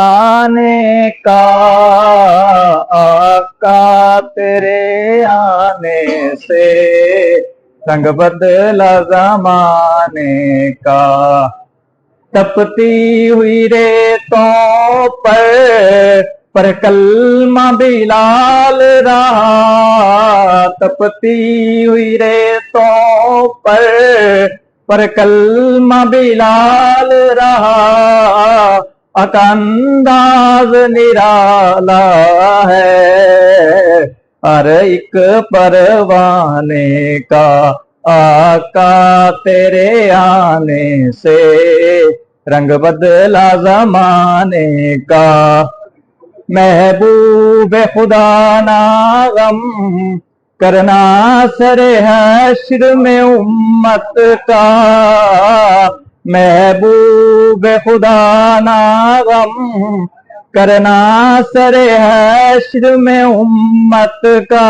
आने का, आका तेरे आने से रंग बदला जमाने का। तपती हुई रेतों पर कलमा भी लाल रहा। तपती हुई रेतों पर कलमा भी लाल रहा। अंदाज निराला है हर एक परवाने का। आका तेरे आने से रंग बदला जमाने का। महबूब खुदा ना गम करना सरे हश्र में उम्मत का। महबूब खुदा ना गम करना सरे हश्र में उम्मत का।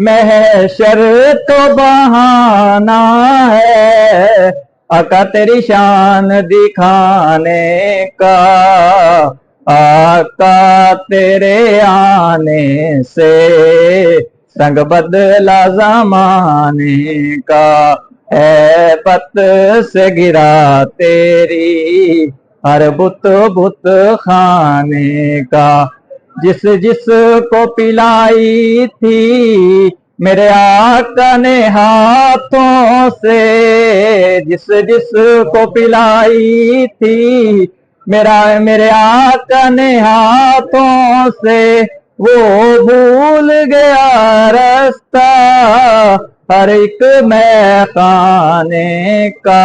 महशर तो बहाना है आका तेरी शान दिखाने का। आका तेरे आने से रंग बदला जमाने का। हैबत से गिरा तेरी हर बुत बुत खाने का। जिस को पिलाई थी मेरे आका ने हाथों से। जिस को पिलाई थी मेरे आका ने हाथों से। वो भूल गया रास्ता हर एक मैं खाने का।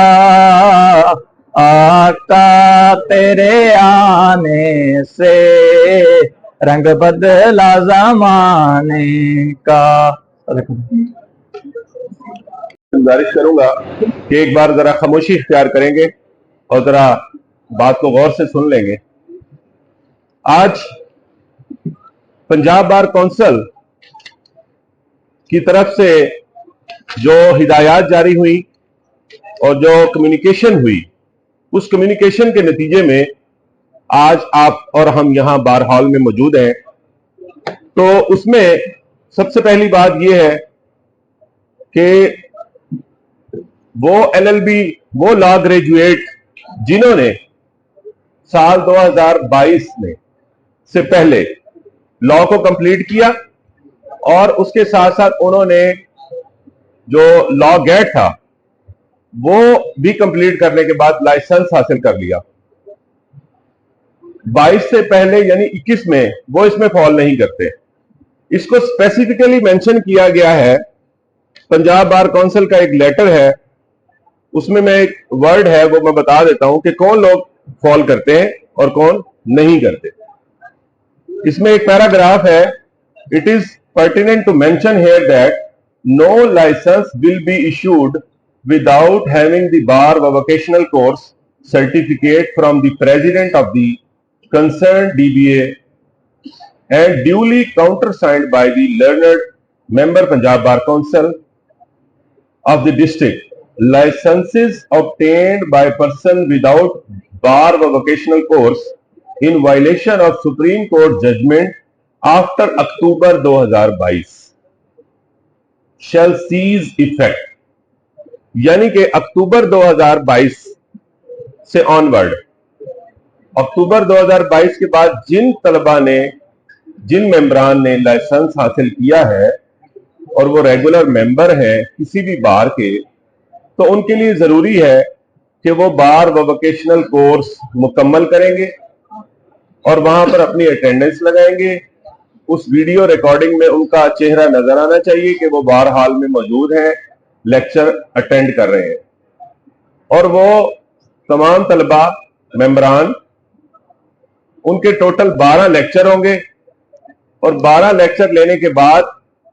आका तेरे आने से रंग बदला जमाने का। गुजारिश करूंगा कि एक बार जरा खामोशी इख्तियार करेंगे और जरा बात को गौर से सुन लेंगे। आज पंजाब बार कौंसिल की तरफ से जो हिदायत जारी हुई और जो कम्युनिकेशन हुई, उस कम्युनिकेशन के नतीजे में आज आप और हम यहां बार हॉल में मौजूद हैं। तो उसमें सबसे पहली बात यह है कि वो एलएलबी, वो लॉ ग्रेजुएट जिन्होंने साल 2022 में से पहले लॉ को कंप्लीट किया और उसके साथ साथ उन्होंने जो लॉ गेट था वो भी कंप्लीट करने के बाद लाइसेंस हासिल कर लिया। 22 से पहले यानी 21 में वो इसमें फॉल नहीं करते। इसको स्पेसिफिकली मेंशन किया गया है। पंजाब बार काउंसिल का एक लेटर है, उसमें मैं एक वर्ड है वो मैं बता देता हूं कि कौन लोग फॉल करते हैं और कौन नहीं करते। इसमें एक पैराग्राफ है, it is pertinent to mention here that no licence will be issued without having the bar व vocational course certificate from the president of the concern DBA and duly countersigned by the learned member Punjab Bar Council of the district. Licenses obtained by person without bar or vocational course in violation of Supreme Court judgment after October 2022 shall cease effect. यानी कि अक्टूबर 2022 से onward, अक्टूबर 2022 के बाद जिन मेंबरान ने licence हासिल किया है और वो रेगुलर मेंबर हैं किसी भी बार के, तो उनके लिए जरूरी है कि वो बार व वोकेशनल कोर्स मुकम्मल करेंगे और वहां पर अपनी अटेंडेंस लगाएंगे। उस वीडियो रिकॉर्डिंग में उनका चेहरा नजर आना चाहिए कि वो बार हॉल में मौजूद हैं, लेक्चर अटेंड कर रहे हैं। और वो तमाम तलबा मेंबरान, उनके टोटल 12 लेक्चर होंगे और 12 लेक्चर लेने के बाद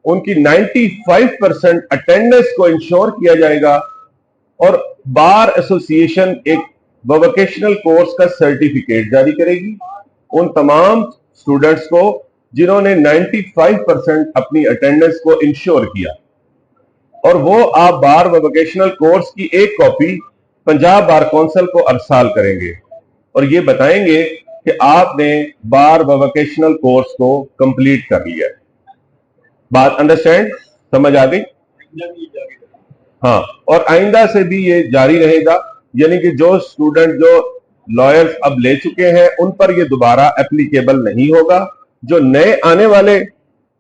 उनकी 95% अटेंडेंस को इंश्योर किया जाएगा और बार एसोसिएशन एक वोकेशनल कोर्स का सर्टिफिकेट जारी करेगी उन तमाम स्टूडेंट्स को जिन्होंने 95% अपनी अटेंडेंस को इंश्योर किया। और वो आप बार वोकेशनल कोर्स की एक कॉपी पंजाब बार काउंसिल को अरसाल करेंगे और ये बताएंगे कि आपने बार वोकेशनल कोर्स को कंप्लीट कर लिया। बात अंडरस्टैंड, समझ आ गई? हाँ, और आइंदा से भी ये जारी रहेगा, यानी कि जो स्टूडेंट जो लॉयर्स अब ले चुके हैं उन पर ये दोबारा एप्लीकेबल नहीं होगा। जो नए आने वाले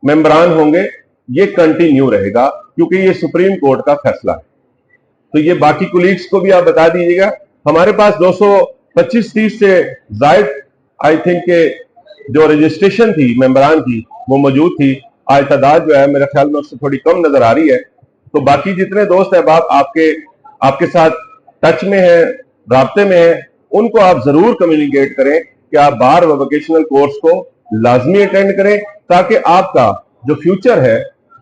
मेंबरान होंगे ये कंटिन्यू रहेगा, क्योंकि ये सुप्रीम कोर्ट का फैसला है। तो ये बाकी कुलीग्स को भी आप बता दीजिएगा। हमारे पास 225-30 से जायद आई थिंक के जो रजिस्ट्रेशन थी मेंबरान की वो मौजूद थी। आज तादाद जो है मेरे ख्याल में उससे थोड़ी कम नजर आ रही है। तो बाकी जितने दोस्त अहबाब आपके साथ टच में है, राब्ते में है, उनको आप जरूर कम्युनिकेट करें कि आप बार वोकेशनल कोर्स को लाजमी अटेंड करें, ताकि आपका जो फ्यूचर है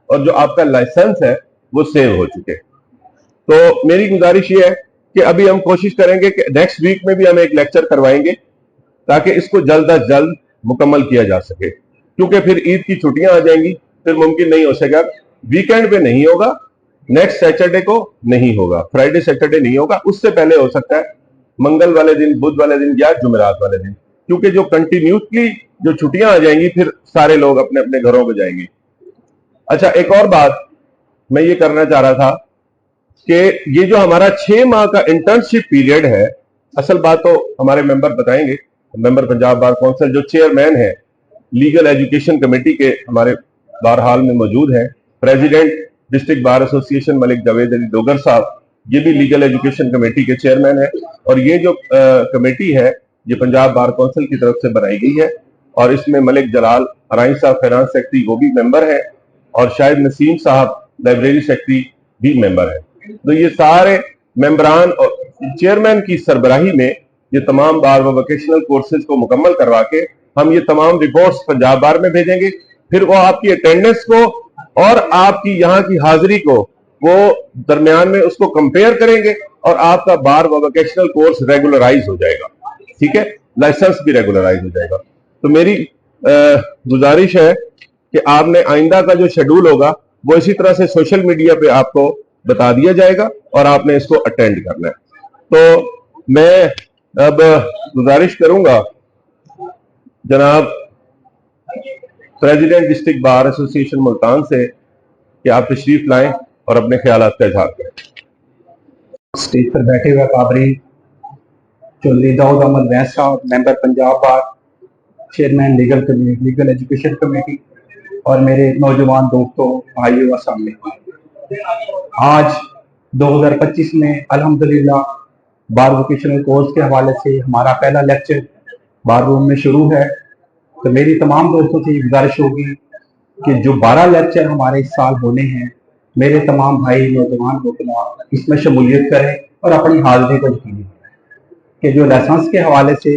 और जो आपका लाइसेंस है वो सेव हो चुके। तो मेरी गुजारिश ये है कि अभी हम कोशिश करेंगे कि नेक्स्ट वीक में भी हम एक लेक्चर करवाएंगे, ताकि इसको जल्द अज जल्द मुकम्मल किया जा सके, क्योंकि फिर ईद की छुट्टियां आ जाएंगी, फिर मुमकिन नहीं हो सकेगा। वीकेंड पे नहीं होगा, नेक्स्ट सैटरडे को नहीं होगा, फ्राइडे सैटरडे नहीं होगा, उससे पहले हो सकता है मंगल वाले दिन, बुध वाले दिन या जुमेरात वाले दिन, क्योंकि जो कंटिन्यूसली जो छुट्टियां आ जाएंगी फिर सारे लोग अपने अपने घरों पे जाएंगे। अच्छा, एक और बात मैं ये करना चाह रहा था कि ये जो हमारा 6 माह का इंटर्नशिप पीरियड है, असल बात तो हमारे मेंबर बताएंगे। मेंबर पंजाब बार काउंसिल जो चेयरमैन है लीगल एजुकेशन कमेटी के हमारे बार हाल में मौजूद हैं, president district bar association Malik Javed Ali Dogar साहब, ये भी लीगल एजुकेशन कमेटी के चेयरमैन है। और ये जो कमेटी है ये पंजाब बार काउंसिल की तरफ से बनाई गई है, और इसमें मलिक जलाल अराइन साहब फाइनेंस सेक्रेटरी वो भी मेंबर है, और शाहिद नसीम साहब लाइब्रेरी सेक्रेटरी भी मेंबर है। तो ये सारे मेंबरान और चेयरमैन की सरबराही में ये तमाम बार व वोकेशनल कोर्सेज को मुकम्मल करवा के हम ये तमाम रिपोर्ट्स पंजाब बार में भेजेंगे। फिर वो आपकी अटेंडेंस को और आपकी यहाँ की हाजिरी को वो दरमियान में उसको कंपेयर करेंगे, और आपका बार व वोकेशनल कोर्स रेगुलराइज हो जाएगा। ठीक है, लाइसेंस भी रेगुलराइज हो जाएगा। तो मेरी गुजारिश है कि आपने आइंदा का जो शेड्यूल होगा वो इसी तरह से सोशल मीडिया पे आपको बता दिया जाएगा, और आपने इसको अटेंड करना है। तो मैं अब गुजारिश करूंगा जनाब president district bar association Multan से कि आप तशरीफ लाएं और अपने ख्यालात का इजहार करें। स्टेज पर बैठे हुए काबरी चौधरी दाऊद अहमद वैस साहब, मेंबर पंजाब बार, चेयरमैन लीगल एजुकेशन कमेटी, और मेरे नौजवान दोस्तों, भाइयों व सामने, आज 2025 में अल्हम्दुलिल्लाह बार वोकेशनल कोर्स के हवाले से हमारा पहला लेक्चर बार रूम में शुरू है। तो मेरी तमाम दोस्तों से गुजारिश होगी कि जो 12 लेक्चर हमारे इस साल होने हैं, मेरे तमाम भाई नौजवान दोस्त इसमें शमूलियत करें और अपनी हाजिरी को यकीनी बनाएं कि जो लाइसेंस के हवाले से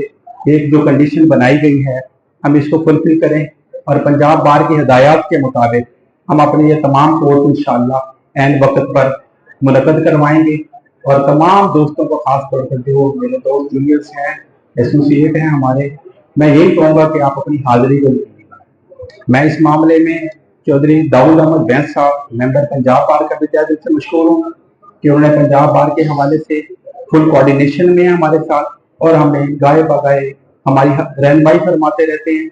एक जो कंडीशन बनाई गई है हम इसको फुलफिल करें, और पंजाब बार की हिदायत के मुताबिक हम अपने ये तमाम कोर्स इंशाअल्लाह एंड वक्त पर मुनक़द करवाएंगे। और तमाम दोस्तों को खास तौर पर जो मेरे दोस्त जूनियर्स हैं, एसोसिएट हैं हमारे, मैं यही कहूँगा कि आप अपनी हाजिरी को यकीनी बनाएं। मैं इस मामले में चौधरी दाऊद अहमद वैस साहब, मेंबर पंजाब बार का भी दिल से मशकूर हूँ कि उन्होंने पंजाब बार के हवाले से फुल कोऑर्डिनेशन में हमारे साथ, और हमें गाए बगाए हमारी रहनुमाई फरमाते रहते हैं।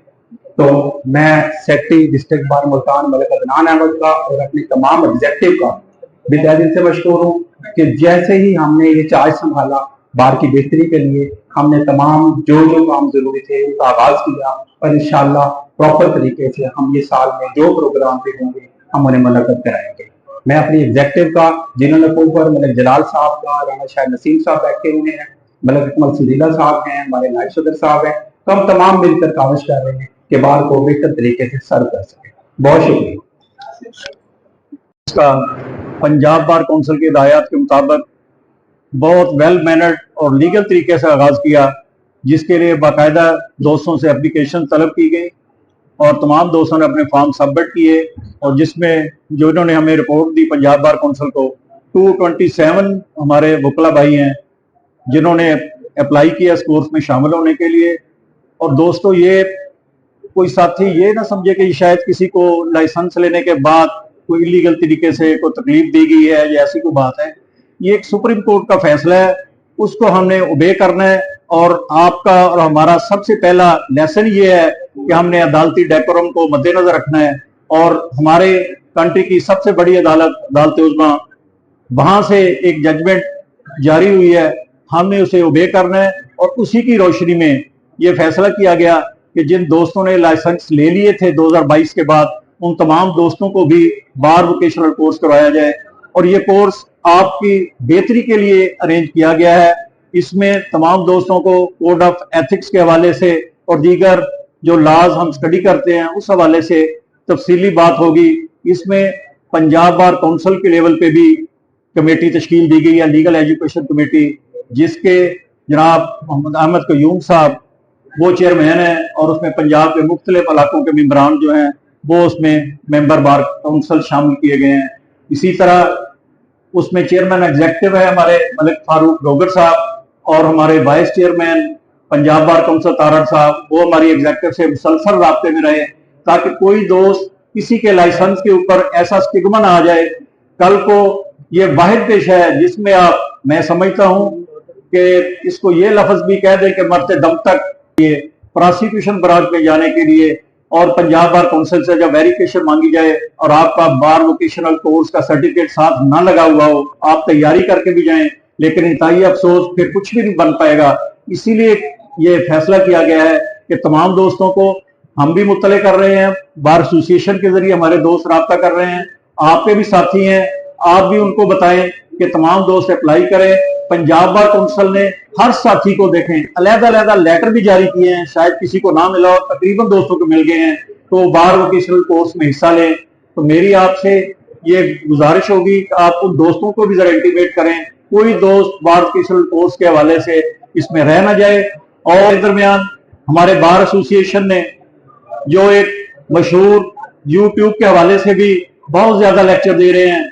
तो मैं secretary district bar Multan Malik Adnan Ahmed का और अपने तमाम एग्जेक्टिव का भी दिल से मशकूर हूँ कि जैसे ही हमने ये चार्ज संभाला बार की बेहतरी के लिए, हमने तमाम जो काम जरूरी थे उनका आगाज किया, और इंशाअल्लाह प्रॉपर तरीके से हम ये साल में जो प्रोग्राम पे होंगे हम उन्हें मुनक़द कराएंगे। मैं अपनी एग्जेक्टिव का, जिन्होंने ऊपर मलिक जलाल साहब का, राना शाहिद नसीम साहब बैठे हुए हैं, मलिक अकमल संजीला साहब हैं, हमारे नायब सदर साहब हैं, तो हम तमाम मिलकर काविश कर रहे हैं कि बार को बेहतर तरीके से सर्व कर सके। बहुत शुक्रिया। पंजाब बार काउंसिल की हिदायत के मुताबिक बहुत वेल मैनर्ड और लीगल तरीके से आगाज किया, जिसके लिए बाकायदा दोस्तों से एप्लीकेशन तलब की गई और तमाम दोस्तों ने अपने फॉर्म सबमिट किए, और जिसमें जो इन्होंने हमें रिपोर्ट दी पंजाब बार काउंसिल को 227 हमारे वकला भाई हैं जिन्होंने अप्लाई किया इस कोर्स में शामिल होने के लिए। और दोस्तों, ये कोई साथी ये ना समझे कि शायद किसी को लाइसेंस लेने के बाद कोई इलीगल तरीके से कोई तकलीफ दी गई है या ऐसी कोई बात है। ये एक सुप्रीम कोर्ट का फैसला है, उसको हमने ओबे करना है और आपका और हमारा सबसे पहला लेसन ये है कि हमने अदालती डेकोरम को मद्देनजर रखना है और हमारे कंट्री की सबसे बड़ी अदालत अदालत उज़्मा, वहां से एक जजमेंट जारी हुई है, हमने उसे ओबे करना है और उसी की रोशनी में ये फैसला किया गया कि जिन दोस्तों ने लाइसेंस ले लिए थे 2022 के बाद, उन तमाम दोस्तों को भी बार वोकेशनल कोर्स करवाया जाए और ये कोर्स आपकी बेहतरी के लिए अरेंज किया गया है। इसमें तमाम दोस्तों को कोड ऑफ एथिक्स के हवाले से और दीगर जो लॉज हम स्टडी करते हैं उस हवाले से तफसीली बात होगी। इसमें पंजाब बार काउंसिल के लेवल पे भी कमेटी तश्कील दी गई है, लीगल एजुकेशन कमेटी, जिसके जनाब मोहम्मद अहमद कयूम साहब वो चेयरमैन है और उसमें पंजाब के मुख्तलिफ इलाकों के मेम्बरान जो हैं वो उसमें मेंबर बार काउंसिल शामिल किए गए हैं। इसी तरह उसमें चेयरमैन एग्जेक्टिव है हमारे मलिक फारूक डोगर साहब और हमारे vice chairman Punjab bar council Tarar साहब, वो हमारी एग्जेक्टिव से मुसलसल राब्ते में रहे ताकि कोई दोस्त किसी के लाइसेंस के ऊपर ऐसा स्टिग्मा ना आ जाए। कल को ये वाहिद पेश है जिसमें आप, मैं समझता हूं कि इसको ये लफ्ज भी कह दें कि मरते दम तक ये प्रोसिक्यूशन ब्रांच में जाने के लिए और पंजाब बार काउंसिल से जब वेरिफिकेशन मांगी जाए और आपका बार वोकेशनल कोर्स का सर्टिफिकेट साथ ना लगा हुआ हो, आप तैयारी करके भी जाएं लेकिन इंतहाई अफसोस फिर कुछ भी नहीं बन पाएगा। इसीलिए ये फैसला किया गया है कि तमाम दोस्तों को हम भी मुत्तले कर रहे हैं, बार एसोसिएशन के जरिए हमारे दोस्त राब्ता कर रहे हैं, आपके भी साथी हैं, आप भी उनको बताएं कि तमाम दोस्त अप्लाई करें। पंजाब बार काउंसिल ने हर साथी को देखें अलग-अलग लेटर भी जारी किए हैं, शायद किसी को ना मिला हो, तकरीबन दोस्तों को मिल गए हैं, तो बार वोकेशनल कोर्स में हिस्सा लें। तो मेरी आपसे ये गुजारिश होगी कि आप उन दोस्तों को भी जरा इंटीमेट करें, कोई दोस्त बार वोकेशनल कोर्स के हवाले से इसमें रह ना जाए। और इस दरमियान हमारे बार एसोसिएशन ने जो एक मशहूर यूट्यूब के हवाले से भी बहुत ज्यादा लेक्चर दे रहे हैं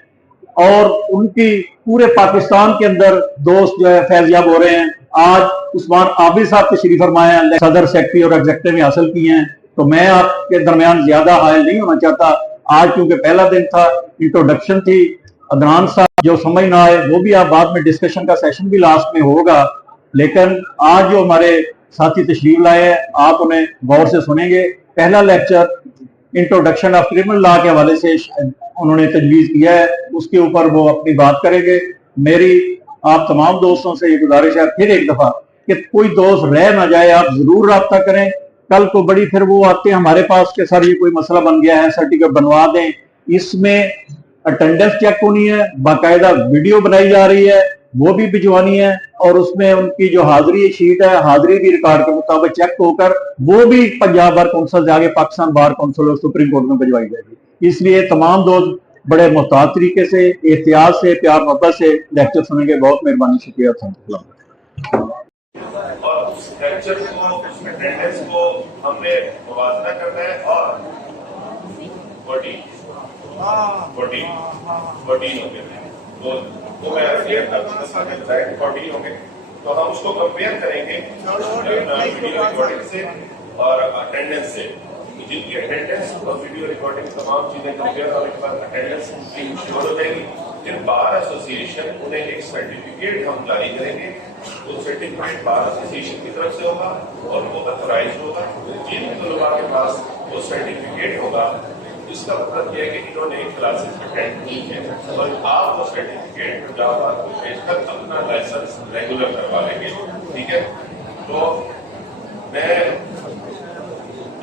और उनकी पूरे पाकिस्तान के अंदर दोस्त जो है फैजियाब हो रहे हैं। आज उस्मान आबिद साहब तशरीफ फरमाए हैं, सदर सेक्रेटरी और एग्जेक्टिव में हासिल किए हैं। तो मैं आपके दरमियान ज्यादा हायल नहीं होना चाहता, आज क्योंकि पहला दिन था, इंट्रोडक्शन थी। अदनान साहब जो समझ ना आए वो भी आप बाद में डिस्कशन का सेशन भी लास्ट में होगा, लेकिन आज जो हमारे साथी तशरीफ लाए हैं आप उन्हें गौर से सुनेंगे। पहला lecture introduction of criminal law के हवाले से उन्होंने तजवीज किया है, उसके ऊपर वो अपनी बात करेंगे। मेरी आप तमाम दोस्तों से ये गुजारिश है फिर एक दफा कि कोई दोस्त रह ना जाए, आप जरूर राब्ता करें। कल को बड़ी फिर वो आते हैं हमारे पास के सर ये कोई मसला बन गया है, सर्टिफिकेट बनवा दें। इसमें अटेंडेंस चेक होनी है, बाकायदा वीडियो बनाई जा रही है, वो भी भिजवानी है और उसमें उनकी जो हाजिरी शीट है, हाजिरी भी रिकॉर्ड के मुताबिक चेक होकर वो भी पंजाब बार काउंसिल से आगे पाकिस्तान बार काउंसिल और सुप्रीम कोर्ट में भिजवाई जाएगी। इसलिए तमाम दोस्त बड़े मोहतात तरीके से, एहतियात से, प्यार मोहब्बत से लेक्चर सुनेंगे। बहुत मेहरबानी, शुक्रिया। और उस लेक्चर को, उस अटेंडेंस को हमने मुवाजना करना है और 14 हो गए तो मैं क्लियर कर दूंगा, 14 हो गए तो हम उसको कंपेयर करेंगे वीडियो रिकॉर्डिंग से और अटेंडेंस से। जिनकी अटेंडेंस और वीडियो रिकॉर्डिंग तमाम चीजें कंपेयर होने के बाद अटेंडेंस की श्योर हो जाएगी। फिर बार एसोसिएशन उन्हें एक सर्टिफिकेट हम जारी करेंगे, वो सर्टिफिकेट बार एसोसिएशन की तरफ से होगा और वो ऑथराइज होगा। जिन तलबा के पास वो सर्टिफिकेट होगा इसका मतलब यह है कि इन्होंने क्लासेस अटेंड की है और आप वो सर्टिफिकेट पंजाब बार को भेजकर अपना लाइसेंस रेगुलर करवा लेंगे। ठीक है, तो मैं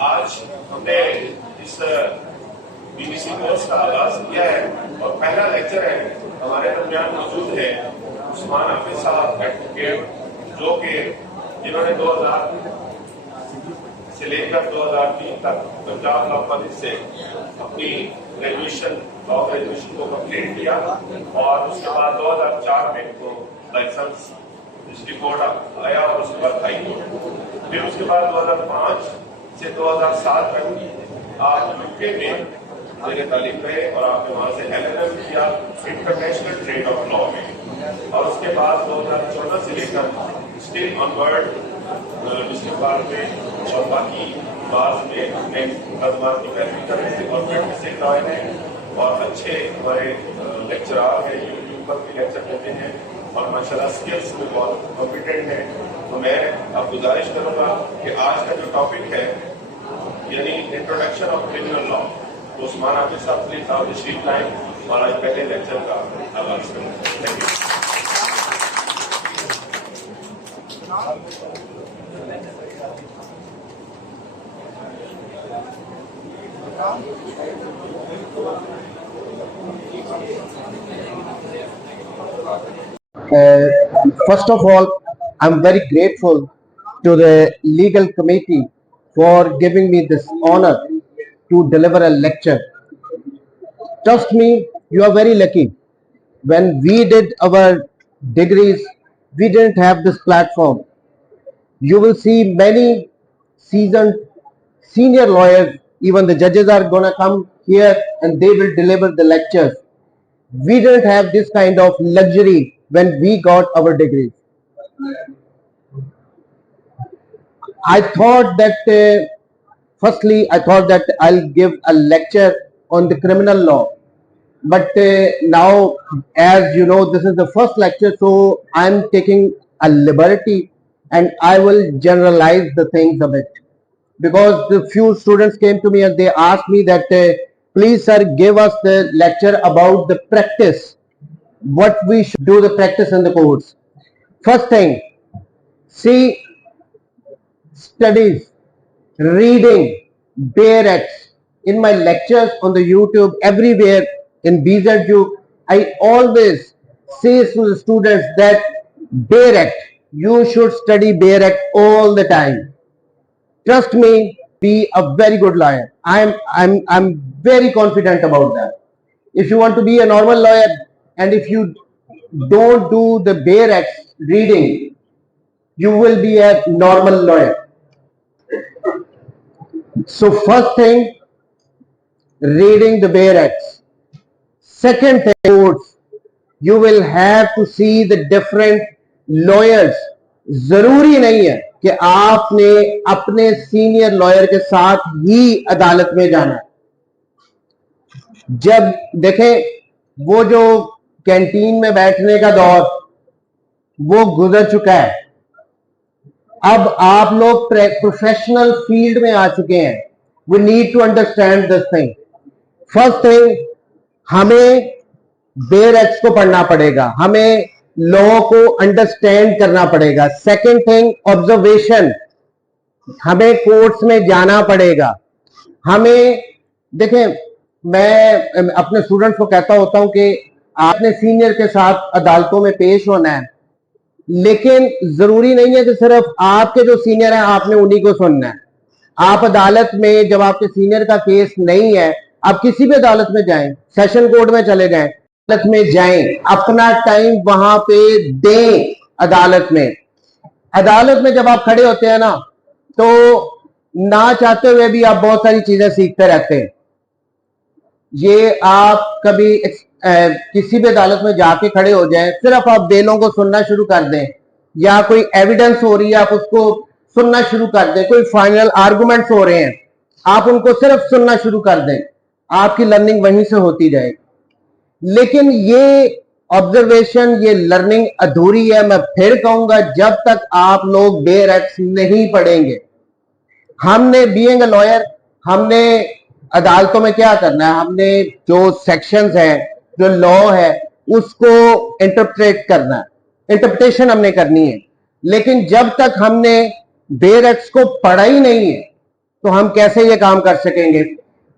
आज हमने इस बीबीसी कोर्स का आगाज किया है और पहला लेक्चर है हमारे दरमियान मौजूद है उस्मान आबिद साहब एडवोकेट, जो कि जिन्होंने 2000 से लेकर 2003 तक पंजाब लॉ कॉलेज से अपनी लॉ ग्रेजुएशन को कंप्लीट किया और उसके बाद 2004 में उनको लाइसेंस डिस्ट्रिक्ट कोर्ट आया और उसके बाद हाई कोर्ट। फिर उसके बाद 2005 से 2007 तक आप यूके में मेरे तालीम रहे और आपने वहां से LLM किया इंटरनेशनल ट्रेड ऑफ लॉ में और उसके बाद 2014 से लेकर स्टिल ऑनवर्ड डिस्ट्रिक्ट बार में और बाकी बार में अपने खदमात की पैरवी कर रहे थे और प्रैक्टिस से कराए हैं और अच्छे हमारे लेक्चरार हैं, यूट्यूब पर भी लेक्चर देते हैं और माशाल्लाह स्किल्स में बहुत कॉम्पिटेंट हैं। तो मैं अब गुजारिश करूंगा कि आज का जो टॉपिक है यानी इंट्रोडक्शन ऑफ क्रिमिनल लॉ, तो उस्मान आफिज साहब प्लीज आप तशरीफ लाएं और आज पहले लेक्चर का आगाज करें। Thank you. First of all, I'm very grateful to the legal committee for giving me this honor to deliver a lecture. Trust me, you are very lucky. When we did our degrees, we didn't have this platform. You will see many seasoned senior lawyers, even the judges are going to come here and they will deliver the lectures. We didn't have this kind of luxury when we got our degrees. I thought that firstly, I thought that I'll give a lecture on the criminal law. But now, as you know, this is the first lecture, so I'm taking a liberty and I will generalize the things a bit. Because the few students came to me and they asked me that, please sir, give us the lecture about the practice, what we should do the practice in the courts. First thing, see, studies, reading, bare acts. In my lectures on the YouTube, everywhere in BZU, I always say to the students that bare act, you should study bare act all the time. Trust me, be a very good lawyer. I'm very confident about that. If you want to be a normal lawyer and if you don't do the bare acts reading, you will be a normal lawyer. So first thing, reading the bare acts. Second thing, courts. You will have to see the different lawyers. जरूरी नहीं है कि आपने अपने senior lawyer के साथ ही अदालत में जाना है। जब देखें वो जो कैंटीन में बैठने का दौर वो गुजर चुका है, अब आप लोग प्रोफेशनल फील्ड में आ चुके हैं। We need to understand this thing. First thing, हमें बेयर एक्ट्स को पढ़ना पड़ेगा, हमें लॉ को अंडरस्टैंड करना पड़ेगा। सेकंड थिंग, ऑब्जर्वेशन, हमें कोर्ट्स में जाना पड़ेगा। हमें देखें, मैं अपने स्टूडेंट्स को कहता होता हूं कि आपने सीनियर के साथ अदालतों में पेश होना है, लेकिन जरूरी नहीं है कि सिर्फ आपके जो सीनियर हैं आपने उन्हीं को सुनना है। आप अदालत में जब आपके सीनियर का केस नहीं है, आप किसी भी अदालत में जाएं, सेशन कोर्ट में चले जाएं, अदालत में जाएं, अपना टाइम वहां पे दें। अदालत में जब आप खड़े होते हैं ना, तो ना चाहते हुए भी आप बहुत सारी चीजें सीखते रहते हैं। ये आप कभी किसी भी अदालत में जाके खड़े हो जाएं, सिर्फ आप बेलों को सुनना शुरू कर दें, या कोई एविडेंस हो रही है आप उसको सुनना शुरू कर दें, कोई फाइनल आर्गुमेंट्स हो रहे हैं आप उनको सिर्फ सुनना शुरू कर दें, आपकी लर्निंग वहीं से होती जाएगी। लेकिन ये ऑब्जर्वेशन, ये लर्निंग अधूरी है। मैं फिर कहूंगा, जब तक आप लोग बेयर एक्ट्स नहीं पढ़ेंगे। हमने बीइंग अ लॉयर, हमने अदालतों में क्या करना है, हमने जो सेक्शंस हैं, जो लॉ है, उसको इंटरप्रेट करना है, इंटरप्रिटेशन हमने करनी है। लेकिन जब तक हमने बेयर एक्ट्स को पढ़ा ही नहीं है, तो हम कैसे ये काम कर सकेंगे।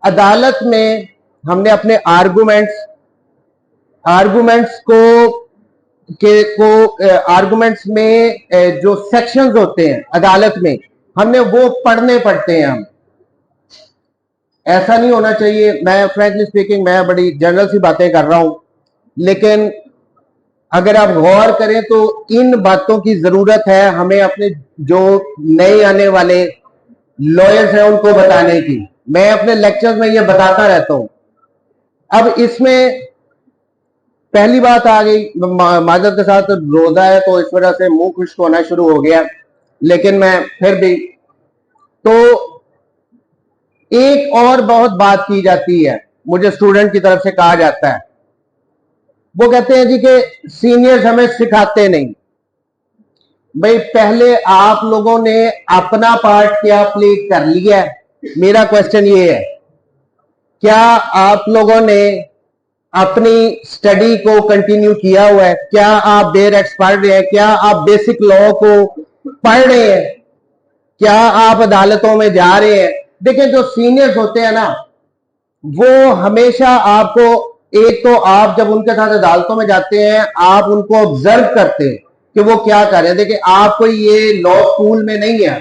अदालत में हमने अपने आर्गुमेंट्स आर्गुमेंट्स में जो सेक्शंस होते हैं अदालत में, हमने वो पढ़ने पड़ते हैं। हम ऐसा नहीं होना चाहिए। मैं फ्रैंकली स्पीकिंग, मैं बड़ी जनरल सी बातें कर रहा हूं, लेकिन अगर आप गौर करें तो इन बातों की जरूरत है हमें अपने जो नए आने वाले लॉयर्स हैं उनको बताने की। मैं अपने लेक्चर्स में ये बताता रहता हूं। अब इसमें पहली बात आ गई, माजरत के साथ रोजा है तो इस वजह से मुंह खुश्क होना शुरू हो गया, लेकिन मैं फिर भी तो एक और बहुत बात की जाती है, मुझे स्टूडेंट की तरफ से कहा जाता है, वो कहते हैं जी कि सीनियर्स हमें सिखाते नहीं। भाई पहले आप लोगों ने अपना पार्ट क्या प्ले कर लिया है? मेरा क्वेश्चन ये है, क्या आप लोगों ने अपनी स्टडी को कंटिन्यू किया हुआ है? क्या आप देर एक्सपर्ट हैं? क्या आप बेसिक लॉ को पढ़ रहे हैं? क्या आप अदालतों में जा रहे हैं? देखिए, जो सीनियर्स होते हैं ना, वो हमेशा आपको, एक तो आप जब उनके साथ अदालतों में जाते हैं, आप उनको ऑब्जर्व करते हैं कि वो क्या कर रहे हैं। देखिए, आप कोई ये लॉ स्कूल में नहीं है,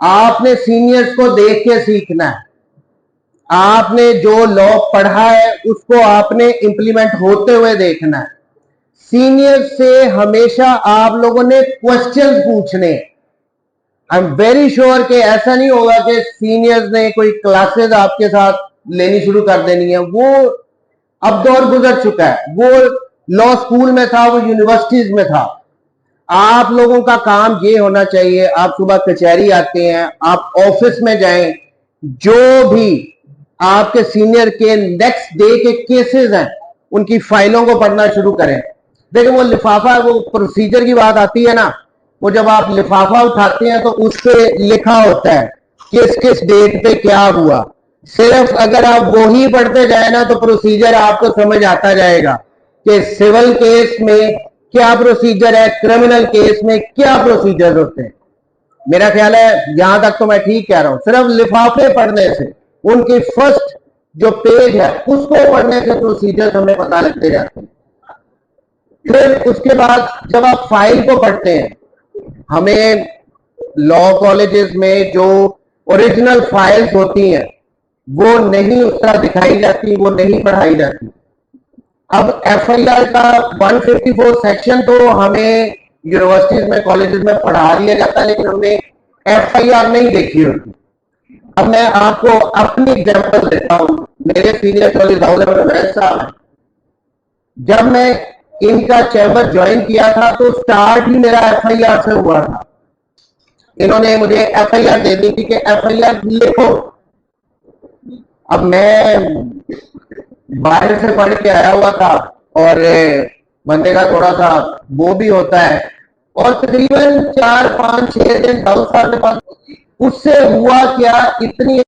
आपने सीनियर्स को देख के सीखना है। आपने जो लॉ पढ़ा है उसको आपने इंप्लीमेंट होते हुए देखना है। सीनियर से हमेशा आप लोगों ने क्वेश्चंस पूछने। आई एम वेरी श्योर कि ऐसा नहीं होगा कि सीनियर्स ने कोई क्लासेस आपके साथ लेनी शुरू कर देनी है। वो अब दौर गुजर चुका है। वो लॉ स्कूल में था, वो यूनिवर्सिटीज में था। आप लोगों का काम ये होना चाहिए, आप सुबह कचहरी आते हैं, आप ऑफिस में जाएं, जो भी आपके सीनियर के नेक्स्ट डे के केसेस हैं उनकी फाइलों को पढ़ना शुरू करें। देखिए, वो लिफाफा, वो प्रोसीजर की बात आती है ना, वो जब आप लिफाफा उठाते हैं तो उस पे लिखा होता है किस किस डेट पे क्या हुआ। सिर्फ अगर आप वो ही पढ़ते जाए ना तो प्रोसीजर आपको समझ आता जाएगा कि सिविल केस में क्या प्रोसीजर है, क्रिमिनल केस में क्या प्रोसीजर होते हैं। मेरा ख्याल है यहां तक तो मैं ठीक कह रहा हूं। सिर्फ लिफाफे पढ़ने से, उनकी फर्स्ट जो पेज है उसको पढ़ने से प्रोसीजर हमें पता लगते जाते हैं। फिर उसके बाद जब आप फाइल को पढ़ते हैं, हमें लॉ कॉलेजेस में जो ओरिजिनल फाइल्स होती हैं वो नहीं उस तरह दिखाई जाती, वो नहीं पढ़ाई जाती। अब एफआईआर का 154 सेक्शन तो हमें यूनिवर्सिटीज में, कॉलेजेस में पढ़ा दिया जाता है, लेकिन हमने एफआईआर नहीं देखी होती। अब मैं आपको अपनी एग्जांपल देता हूं। मेरे सीनियर कॉलेज साहब हैं, जब मैं इनका चैम्बर ज्वाइन किया था तो स्टार्ट ही मेरा एफआईआर से हुआ था। इन्होंने मुझे एफआईआर दे दी थी कि एफआईआर लिखो। अब मैं बाहर से पढ़ के आया हुआ था और बंदे का थोड़ा सा वो भी होता है, और तकरीबन 4 5 6 दिन दाऊद साहब के पास, उससे हुआ क्या, इतनी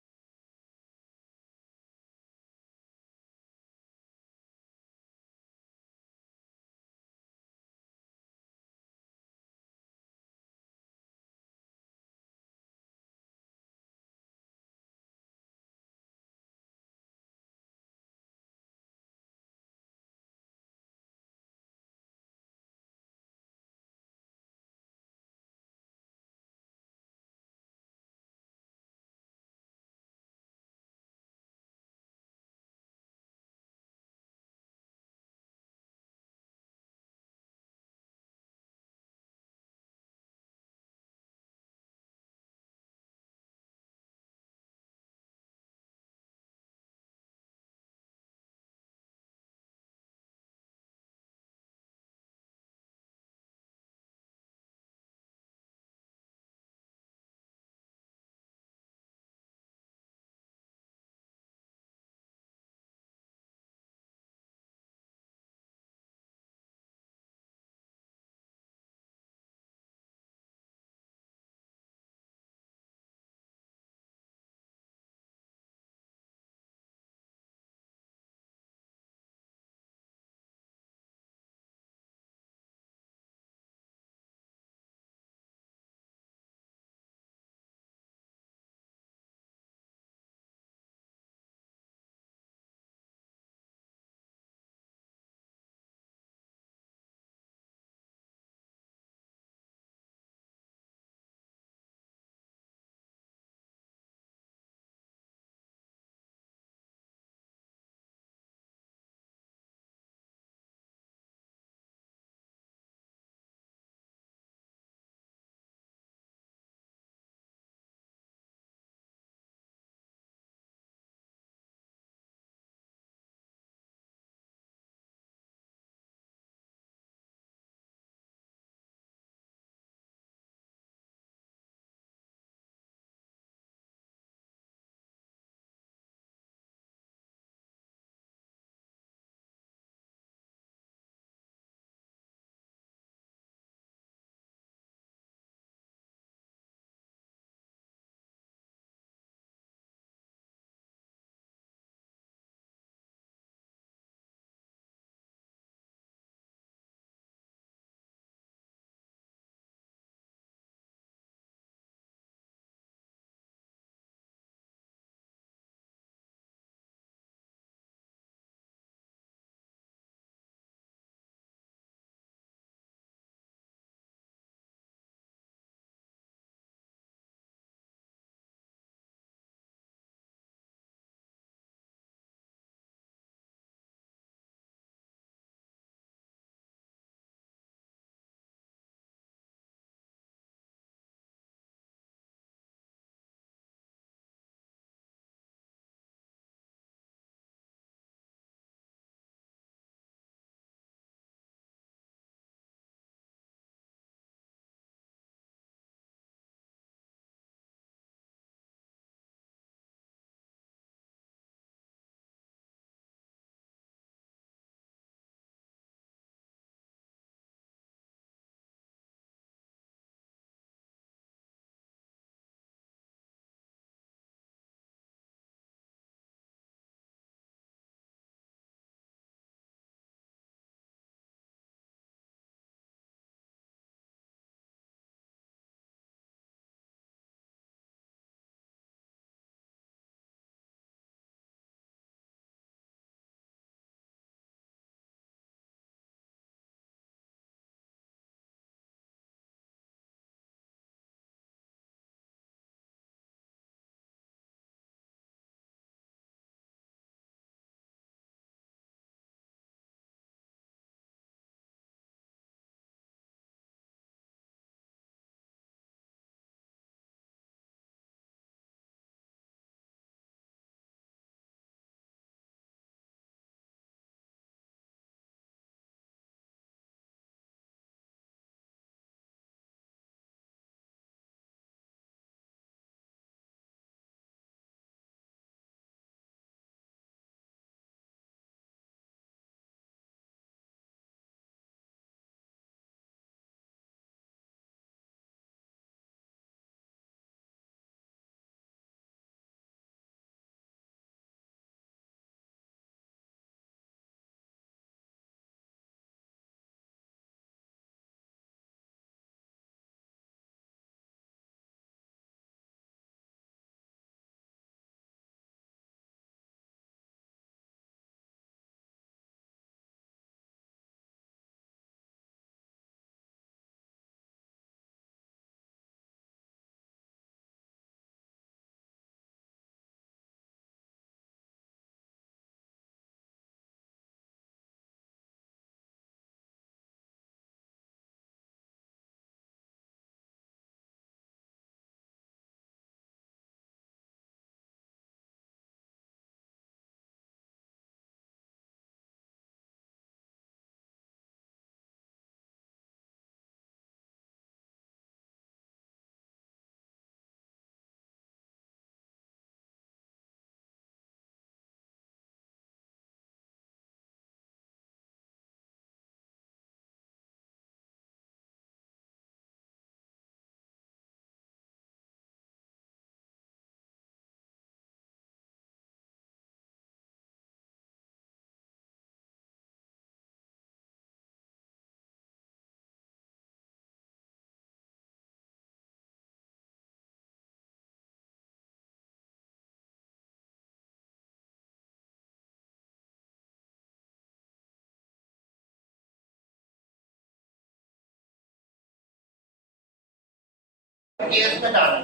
केस में डाल,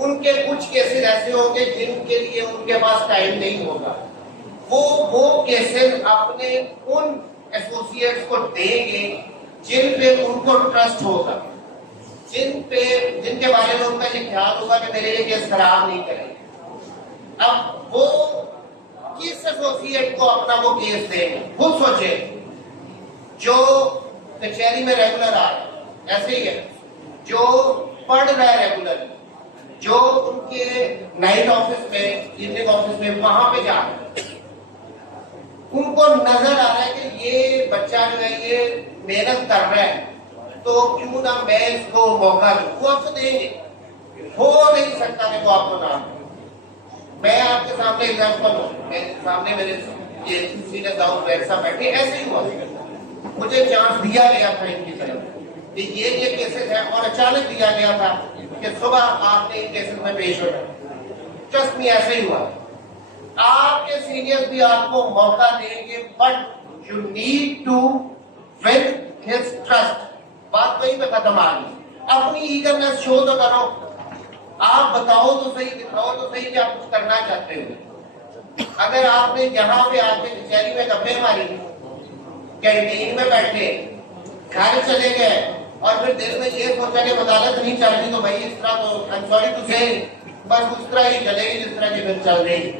उनके कुछ केसेस ऐसे होंगे जिनके लिए उनके पास टाइम नहीं होगा, वो केसेस अपने उन एसोसिएट्स को देंगे जिन पे उनको ट्रस्ट होगा, जिनके बारे में उनका ये ख्याल होगा कि मेरे ये केस खराब नहीं करेंगे। अब वो किस एसोसिएट को अपना वो केस देंगे, खुद सोचे। जो कचहरी में रेगुलर आ रहे ऐसे ही है, जो पढ़ रहा है रेगुलर, जो उनके नाइट ऑफिस में, इवनिंग ऑफिस में वहां पे जा रहे हैं, उनको नजर आ रहा है कि ये बच्चा जो है ये मेहनत कर रहा है, तो क्यों ना मैं इसको मौका दूं। वो आपको देंगे, हो नहीं सकता नहीं तो आपको नाम। मैं आपके सामने एग्जाम्पल हूँ, मेरे सामने मेरे ये सीनियर दाऊद वैसा बैठे, ऐसे ही हुआ, मुझे चांस दिया गया था इनकी तरफ कि ये केसेस है, और अचानक दिया गया था कि सुबह आपने इन केसेस में पेश होना। ट्रस्ट में ऐसे ही हुआ, आपके सीनियर्स भी आपको मौका देंगे, but you need to win his trust. बात वही पे खत्म आ गई। अपनी ईगरनेस शो तो करो, आप बताओ तो सही, दिखाओ तो सही कि आप कुछ करना चाहते हो। अगर आपने यहाँ पे आके कचहरी में गप्पे मारी, कैंटीन में बैठे, घर चले गए और फिर दिल में ये सोचा कि अदालत नहीं चल रही, तो भाई इस तरह तो आई एम सॉरी टू से बस उस तरह ही चलेगी जिस तरह की फिल्म चल रही।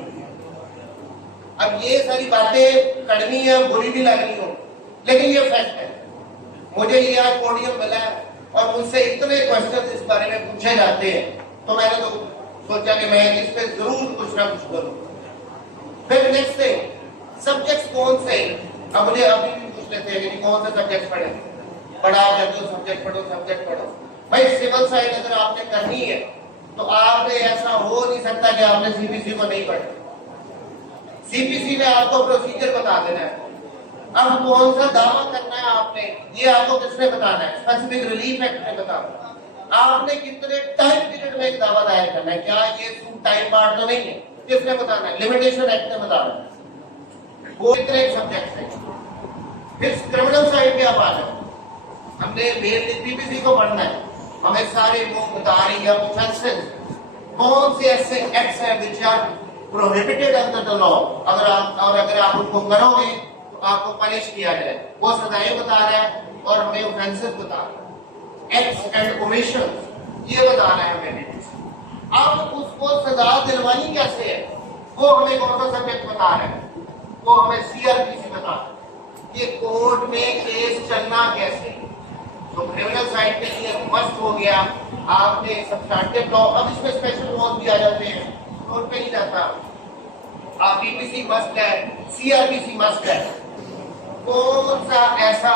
अब ये सारी बातें कड़वी है, बुरी भी लग रही हो, लेकिन ये फैक्ट है। मुझे ये आज पोडियम मिला है और मुझसे इतने क्वेश्चन इस बारे में पूछे जाते हैं, तो मैंने तो सोचा कि मैं इस पे जरूर कुछ ना कुछ करूं। फिर नेक्स्ट थिंग, सब्जेक्ट्स कौन से, अब मुझे अभी भी पूछ लेते हैं कि कौन से सब्जेक्ट पढ़े, पढ़ा जब सब्जेक्ट पढ़ो। भाई सिविल साइड अगर आपने करनी है तो आपने ऐसा हो नहीं सकता कि आपने सीपीसी को नहीं पढ़ा। सीपीसी में आपको प्रोसीजर बता देना है, अब कौन सा दावा करना है आपने, ये आपको किसने बताना है, स्पेसिफिक रिलीफ एक्ट में बताना। आपने कितने टाइम पीरियड में एक दावा दायर करना है, क्या ये टाइम बार तो नहीं है, किसने बताना है, लिमिटेशन एक्ट में बताना है। वो इतने सब्जेक्ट है। फिर क्रिमिनल साइड पे आप आ जाओ, हमने पीपीसी को पढ़ना है, हमें सारे वो बता रही है ऑफेंसेस, कौन से ऐसे एक्ट्स हैं which are prohibited under the law, अगर आप उनको करोगे तो आपको पनिश किया जाए। वो सजाएं बता रहा है और हमें ऑफेंसेस बता रहा है, एक्ट्स एंड ओमिशंस ये बताना है हमें। अब उसको सजा दिलवानी कैसे है, वो हमें कौन सा सब्जेक्ट बता रहा है, वो हमें सीआरपीसी बता रहा है कि कोर्ट में केस चलना कैसे। तो क्रिमिनल साइड के लिए मस्त हो गया, आपने सब्सटैंटिव लॉ, अब इसमें स्पेशल लॉज भी आ जाते हैं, तो उन पे नहीं जाता। आप पीपीसी मस्ट है, सीआरपीसी मस्ट है। कौन सा ऐसा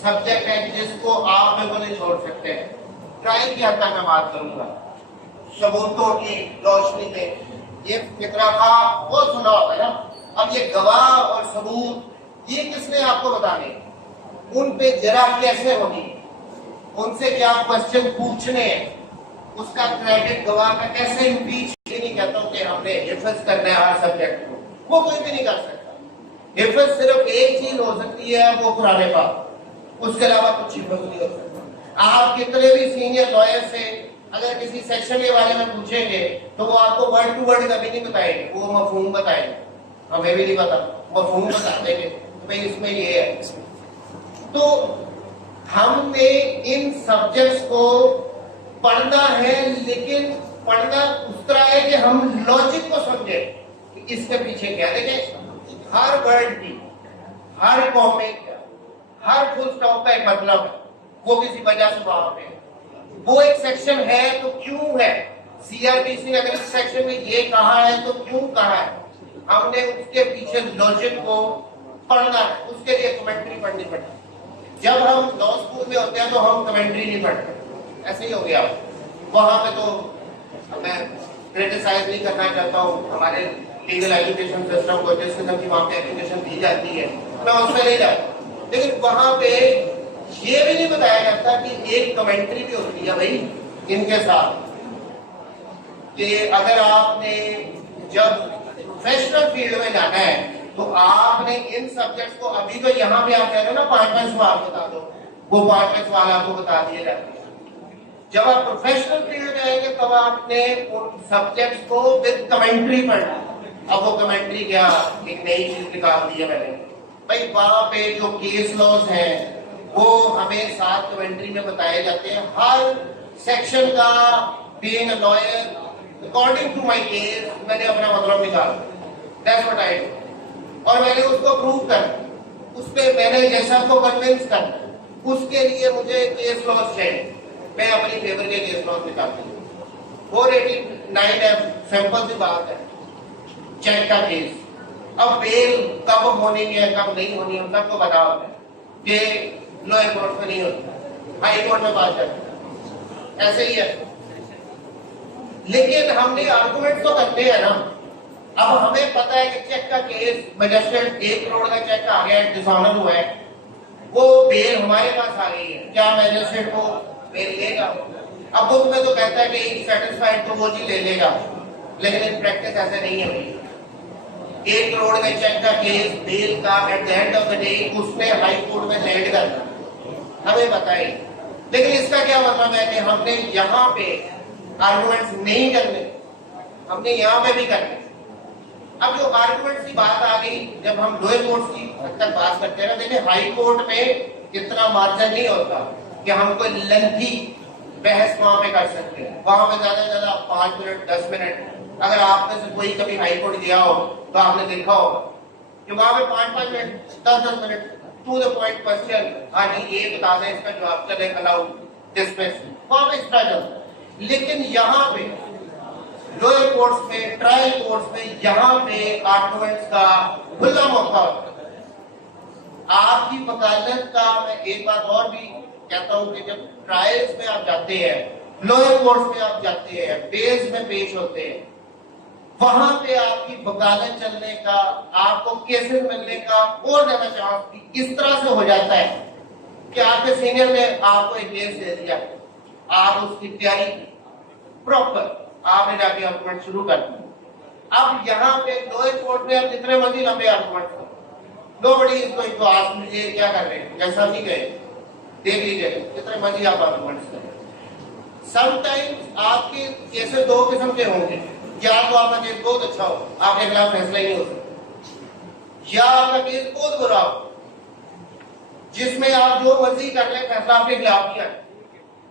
सब्जेक्ट है जिसको आप लोगों नहीं छोड़ सकते हैं? ट्रायल की हद तक मैं बात करूंगा, सबूतों की रोशनी में। ये फिक्रा का वो सुना होगा ना, अब ये गवाह और सबूत ये किसने आपको बताने, उन पे जरा कैसे होगी, उनसे क्या क्वेश्चन पूछने हैं, उसका क्रेडिट गवाह का कैसे इम्पीच। नहीं कहता हूं कि हमने हिफज करना है हर सब्जेक्ट को, वो कोई भी नहीं कर सकता। हिफज सिर्फ एक चीज हो सकती है, वो पुराने पाप, उसके अलावा कुछ हिफज नहीं हो सकता। आप कितने भी सीनियर लॉयर से अगर किसी सेक्शन के बारे में पूछेंगे तो वो आपको वर्ड टू वर्ड कभी नहीं बताएंगे, वो मफहूम बताएंगे, हमें भी नहीं पता, मफहूम बता देंगे भाई इसमें ये है। तो हमने इन सब्जेक्ट्स को पढ़ना है, लेकिन पढ़ना उस तरह है कि हम लॉजिक को समझे कि इसके पीछे क्या। देखिए हर वर्ड की, हर कॉमेंट का, हर फुल स्टॉप का एक मतलब है, वो किसी वजह से वहां पे वो एक सेक्शन है तो क्यों है, सीआरपीसी ने अगर इस सेक्शन में ये कहा है तो क्यों कहा है, हमने उसके पीछे लॉजिक को पढ़ना है, उसके लिए कमेंट्री पढ़नी पड़ती। जब हम लॉ स्कूल में होते हैं तो हम कमेंट्री नहीं पढ़ते, ऐसे ही हो गया वहां पे। तो मैं क्रिटिसाइज नहीं करना चाहता हूँ हमारे लीगल एजुकेशन सिस्टम को, जिस किस्म की वहां पे एजुकेशन दी जाती है, मैं उसमें नहीं जाता, लेकिन वहां पे ये भी नहीं बताया जाता कि एक कमेंट्री भी होती है भाई इनके साथ, कि अगर आपने जब प्रोफेशनल फील्ड में जाना है तो आपने इन सब्जेक्ट्स को, अभी तो यहाँ पे आप कह रहे हो ना 5-5 सवाल बता दो, वो 5-5 सवाल आपको बता दिए जाते हैं। जब आप प्रोफेशनल फील्ड में आएंगे तब आपने उन सब्जेक्ट्स को विद कमेंट्री पढ़ना। अब वो कमेंट्री क्या, एक नई चीज निकाल दी है मैंने भाई, वहां पे जो केस लॉज हैं वो हमें 7 कमेंट्री में बताए जाते हैं। हर सेक्शन का being a lawyer according to my case मैंने अपना मतलब निकाला, दैट्स व्हाट आई डू। और मैंने उसको प्रूव करना, उस पे मैंने जैसा को कन्विंस करना, उसके लिए मुझे केस लॉज चाहिए, मैं अपनी फेवर के केस लॉज निकालता हूँ। 489 सिंपल सी बात है, चेक का केस। अब बेल कब होनी है कब नहीं होनी है सबको पता होता है कि लोअर कोर्ट में नहीं होती, हाई कोर्ट में बात करते, ऐसे ही है। लेकिन हमने आर्गुमेंट तो करते हैं ना। अब हमें पता है कि चेक का केस मजिस्ट्रेट 1 करोड़ का चेक आ गया, डिसऑनर हुआ है, वो बेल हमारे पास आ गई है, क्या मजिस्ट्रेट को बेल लेगा? अब बुक में तो कहता है कि सेटिस्फाइड तो वो जी ले लेगा, लेकिन इन प्रैक्टिस ऐसे नहीं है भाई। 1 करोड़ के चेक का केस बेल का at the end of the day उसने हाई कोर्ट में लैंड करना, हमें पता है। लेकिन इसका क्या मतलब है कि हमने यहाँ पे आर्गुमेंट्स नहीं करने, हमने यहाँ पे भी करने। अब जो आर्गुमेंट्स की बात आ गई, जब हम लोअर कोर्ट की हद तक बात करते हैं ना, देखिए हाई कोर्ट में इतना मार्जिन नहीं होता कि हम कोई लेंथी बहस वहां पे कर सकते हैं। वहां पे ज्यादा से ज्यादा 5 मिनट 10 मिनट, अगर आप में से कोई कभी हाई कोर्ट गया हो तो आपने देखा होगा कि वहां पे 5-5 minute 10-10 minute to the point question, हाँ जी ये बता दें इसका जवाब, चले अलाउड डिस्मिस, वहां पे इसका जवाब। लेकिन यहाँ पे लोअर कोर्ट्स में, ट्रायल कोर्ट्स में, यहाँ पे आर्गुमेंट्स का खुला मौका होता है। आपकी वकालत का मैं एक बात और भी कहता हूँ कि जब ट्रायल्स में आप जाते हैं, लोअर कोर्ट्स में आप जाते हैं, बेस में पेश होते हैं, वहां पे आपकी वकालत चलने का, आपको केसेस मिलने का और ज्यादा चांस इस तरह से हो जाता है कि आपके सीनियर ने आपको एक केस दे दिया, आप उसकी तैयारी प्रॉपर, आपने जाके आर्गुमेंट शुरू कर दिया। अब यहाँ पे लोअर कोर्ट में आप जितने मर्जी लंबे आर्गुमेंट हो, nobody is going to ask मुझे क्या कर रहे हैं, जैसा भी गए देख लीजिए, जितने मर्जी आप आर्गुमेंट्स करें। समटाइम्स आपके केसेस 2 किस्म के होंगे, या तो आपका केस बहुत अच्छा हो, आपके खिलाफ फैसला ही नहीं हो सकता, या आपका केस बहुत बुरा हो जिसमें आप जो मर्जी कर ले फैसला आपके खिलाफ किया।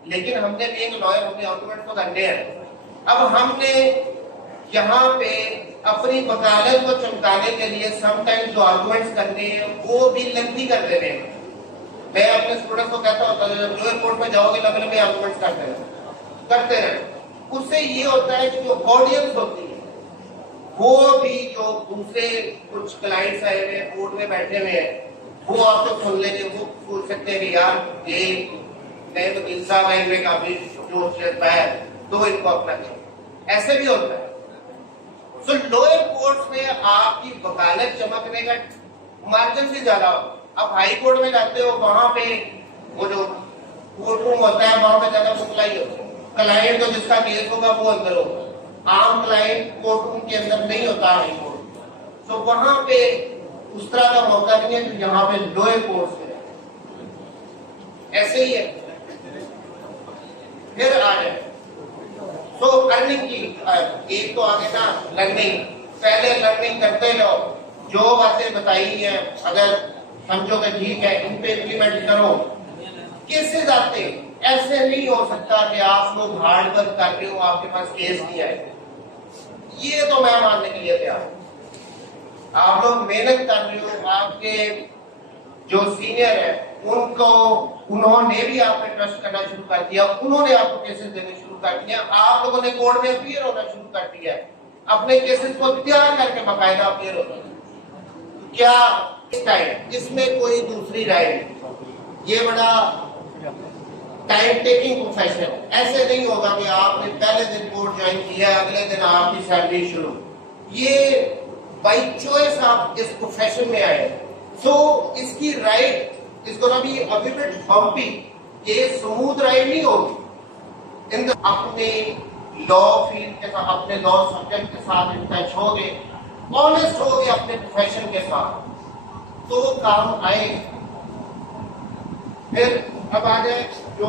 लेकिन हमने भी एक लॉयर, हमने आर्गुमेंट तो करने हैं। अब हमने यहाँ पे अपनी वकालत को चमकाने के लिए समटाइम्स जो आर्गुमेंट्स करने हैं वो भी लेंथी कर दे रहे हैं। मैं अपने स्टूडेंट्स को कहता हूँ लोअर कोर्ट में जाओगे लंबे लंबे आर्गुमेंट्स करते रहे। उससे ये होता है कि जो ऑडियंस होती है वो भी, जो दूसरे कुछ क्लाइंट्स आए हुए हैं कोर्ट में बैठे हुए हैं, वो आपको सुन लेंगे, वो सोच सकते हैं कि यार ये नए वकील साहब आए हुए काफी जोश रहता है तो इनको अपना चाहिए, ऐसे भी होता है। सो लोअर कोर्ट्स में आपकी वकालत चमकने का मार्जिन भी ज्यादा हो। अब हाई कोर्ट में जाते हो, वहां पे वो जो कोर्ट रूम होता है वहां पे ज्यादा मुखलाई होती है, क्लाइंट तो जिसका केस होगा वो अंदर होगा, आम क्लाइंट कोर्ट रूम के अंदर नहीं होता हाई कोर्ट। तो वहां पे उस तरह का मौका नहीं है जो यहाँ पे लोअर कोर्ट में ऐसे ही है। फिर आ जाए सो अर्निंग की एक तो आगे ना लर्निंग, पहले लर्निंग करते जाओ, जो बातें बताई है अगर समझो कि ठीक है इन पे इम्प्लीमेंट करो। केसेस आते ऐसे नहीं हो सकता कि आप लोग हार्ड वर्क कर रहे हो आपके पास केस नहीं आए, ये तो मैं मानने के लिए तैयार हूं। आप लोग मेहनत कर रहे हो, आपके जो सीनियर है उनको, उन्होंने भी आप पे ट्रस्ट करना शुरू कर दिया, उन्होंने आपको केसेस देने शुरू कर दिया, आप लोगों ने कोर्ट में अपीयर होना शुरू कर दिया है, अपने केसेस को तैयार करके बाकायदा अपीयर होना। क्या इस टाइम इसमें कोई दूसरी राय नहीं, ये बड़ा टाइम टेकिंग प्रोफेशन, ऐसे नहीं होगा कि आपने पहले दिन कोर्ट ज्वाइन किया अगले दिन आपकी सैलरी शुरू, ये बाय चॉइस आप इस प्रोफेशन में आए। सो इसकी राइट इसको ना भी अभी बिट बम्पी, ये स्मूथ राइड नहीं होगी। इन अपने लॉ फील्ड के साथ, अपने लॉ सब्जेक्ट के साथ इन टच हो गए, ऑनेस्ट हो गए अपने प्रोफेशन के साथ, तो काम आएगा। फिर अब आ जाए जो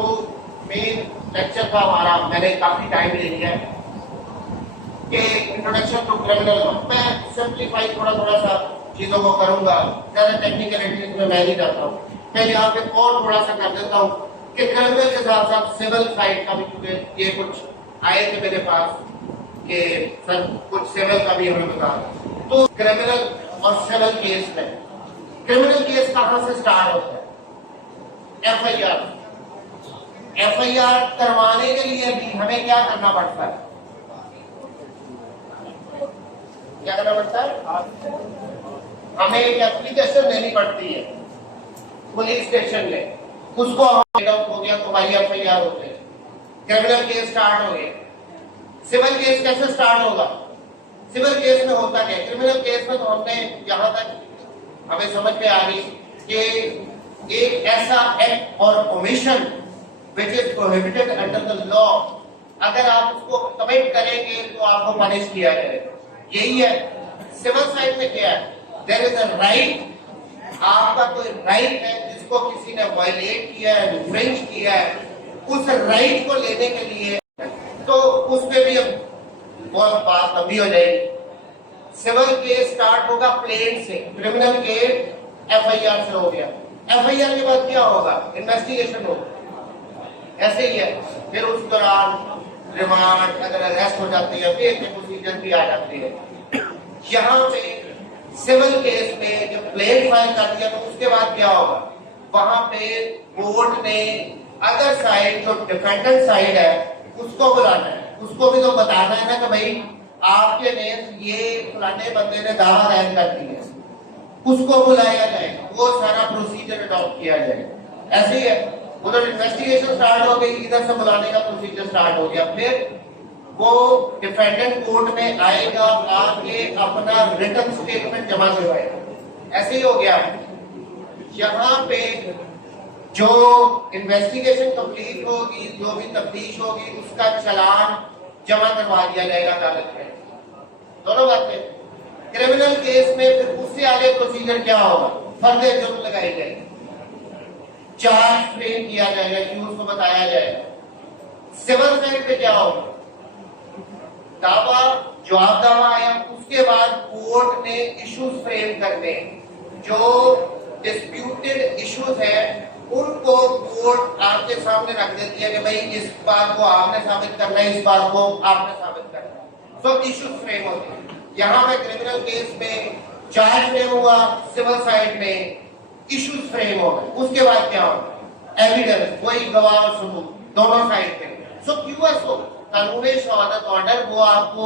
मेन लेक्चर था हमारा, मैंने काफी टाइम ले लिया है कि इंट्रोडक्शन टू क्रिमिनल लॉ। मैं सिंप्लीफाई थोड़ा थोड़ा सा चीजों को करूंगा, ज्यादा टेक्निकलिटीज में मैं नहीं जाता हूँ। मैं यहाँ पे और थोड़ा सा कर देता हूँ कि क्रिमिनल के साथ साथ सिविल साइड का भी, क्योंकि ये कुछ आए थे मेरे पास कि सर कुछ सिविल का भी हमें बता। तो क्रिमिनल और सिविल केस में, क्रिमिनल केस कहां से स्टार्ट होता है? एफआईआर करवाने के लिए भी हमें क्या करना पड़ता है? क्या करना पड़ता है? हमें एक एप्लीकेशन देनी पड़ती है पुलिस स्टेशन में, उसको हो गया तो भाई एफआईआर हो गई, क्रिमिनल केस स्टार्ट हो गया। सिविल केस कैसे स्टार्ट होगा? सिविल केस में होता क्या? क्रिमिनल केस में तो हमने यहां तक हमें समझ में आ गई कि एक ऐसा एक्ट और omission which is prohibited under the law, अगर आप उसको कमिट करेंगे तो आपको पनिश किया जाएगा। यही है। सिविल साइड में क्या है? देयर इज अ राइट, आपका कोई राइट है जिसको किसी ने वायलेट किया है, इन्फ्रिंज किया है, उस राइट को लेने के लिए तो उस पे भी बहुत बात लंबी हो जाएगी। सिविल केस स्टार्ट होगा प्लेन से, क्रिमिनल केस एफआईआर से हो गया। एफआईआर के बाद क्या होगा? इन्वेस्टिगेशन होगा। ऐसे ही है। फिर उस दौरान रिमांड, अगर अरेस्ट हो जाती है फिर प्रोसीजर भी आ जाती है। यहाँ पे सिविल केस में जब प्लेन फाइल कर दिया तो उसके बाद क्या होगा? वहां पे कोर्ट ने अदर साइड, जो डिफेंडेंट साइड है, उसको बुलाना है। उसको भी तो बताना है ना कि भाई आपके अगेंस्ट ये फलाने बंदे ने दावा दायर कर दिया, उसको बुलाया जाएगा, वो सारा प्रोसीजर अडॉप्ट किया जाएगा। ऐसे ही है। उधर इन्वेस्टिगेशन स्टार्ट हो गई, इधर से बुलाने का प्रोसीजर स्टार्ट हो गया। फिर वो डिफेंडेंट कोर्ट में आएगा, आके अपना रिटन स्टेटमेंट जमा करवाएगा। ऐसे ही हो गया। यहाँ पे जो इन्वेस्टिगेशन कंप्लीट होगी, जो भी तफ्तीश होगी, उसका चालान जमा करवा दिया जाएगा अदालत में। दोनों बातें। क्रिमिनल केस में फिर उससे आगे प्रोसीजर क्या होगा? फर्दर जुर्म लगाई जाएगी, चार्ज फ्रेम किया जाएगा, न्यूज को बताया जाएगा। सिविल साइड पे क्या होगा? दावा, जवाब दावा आया, उसके बाद कोर्ट ने इश्यूज फ्रेम करने, जो डिस्प्यूटेड इश्यूज है उनको कोर्ट आपके सामने रख देती है कि भाई इस बात को आपने साबित करना है, इस बात को आपने साबित करना है। सो इश्यूज फ्रेम होते हैं। यहाँ पे क्रिमिनल केस में चार्ज फ्रेम हुआ, सिविल साइड में इश्यूज फ्रेम हो गए। उसके बाद क्या होगा? एविडेंस, वही गवाह और सबूत दोनों साइड पे। सो क्यूएसओ, कानूनी शहादत ऑर्डर, वो आपको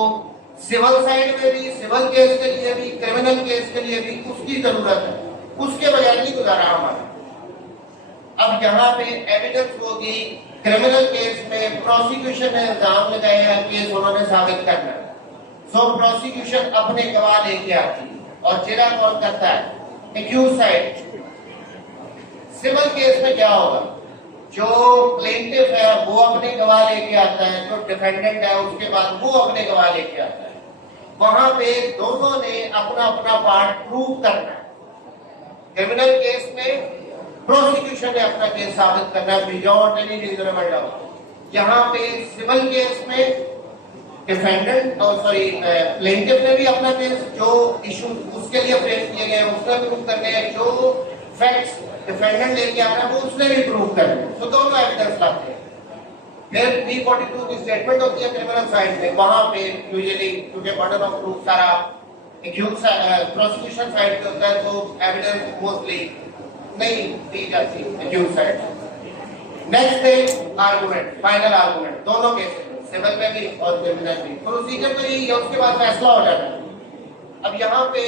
सिविल साइड में भी, सिविल केस के लिए भी, क्रिमिनल केस के लिए भी उसकी जरूरत है। उसके बगैर नहीं गुजारा हमारा। अब यहाँ पे एविडेंस होगी। क्रिमिनल केस में प्रोसिक्यूशन ने इल्जाम लगाया है, केस उन्होंने साबित करना है। सो प्रोसिक्यूशन अपने गवाह लेके आती है और जिला कौन करता है? Accused side. सिविल केस में क्या होगा? जो प्लेंटिफ है वो अपने गवाह लेके आता है, जो डिफेंडेंट है उसके बाद वो अपने गवाह लेके आता है। वहां पे दोनों ने अपना अपना पार्ट प्रूव करना है। क्रिमिनल केस में प्रोसिक्यूशन ने अपना केस साबित करना है बियॉन्ड एनी रीजनेबल डाउट। यहाँ पे सिविल केस में डिफेंडेंट और प्लेंटिफ ने भी अपना केस, जो इशू उसके लिए फ्रेम किए गए उसने प्रूव करने हैं, जो फैक्ट्स डिफेंडेंट लेके आना है वो उसने भी प्रूव करना है। तो दोनों एविडेंस लाते हैं। फिर 342 की स्टेटमेंट होती है क्रिमिनल साइड में। वहां पे यूजुअली क्योंकि बर्डन ऑफ प्रूफ सारा एक्यूज प्रोसिक्यूशन साइड पे होता है, तो एविडेंस मोस्टली नहीं दी जाती एक्यूज साइड। नेक्स्ट है आर्गुमेंट, फाइनल आर्गुमेंट, दोनों केसेस में, सिविल में भी और क्रिमिनल में। प्रोसीजर तो यही है, उसके बाद फैसला हो जाता है। अब यहाँ पे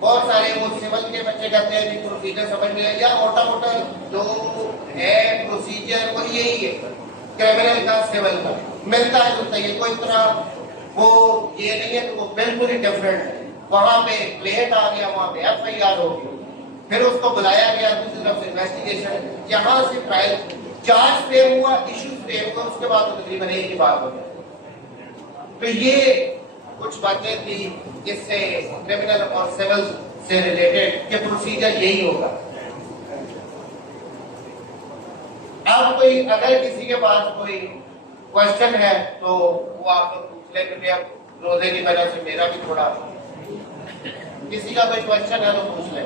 बहुत सारे वो सिविल के बच्चे कहते हैं कि प्रोसीजर समझ में, या मोटा मोटा जो है प्रोसीजर वो यही है, क्रिमिनल का सिविल का मिलता है जुलता है, कोई तरह वो ये नहीं है कि वो बिल्कुल ही डिफरेंट है। वहां पे प्लेट आ गया, वहां पे एफआईआर हो गई, फिर उसको बुलाया गया, दूसरी तरफ से इन्वेस्टिगेशन, यहाँ से ट्रायल, चार्ज फ्रेम हुआ, इश्यू फ्रेम हुआ, उसके बाद तकरीबन एक ही बात हो गई। तो ये कुछ बातें थी इससे क्रिमिनल और सिविल से रिलेटेड, कि प्रोसीजर यही होगा। अब कोई कोई अगर किसी के पास कोई क्वेश्चन है तो वो आप लोग पूछ ले, क्योंकि अब रोजे की वजह से मेरा भी थोड़ा, किसी का कोई क्वेश्चन है तो पूछ ले।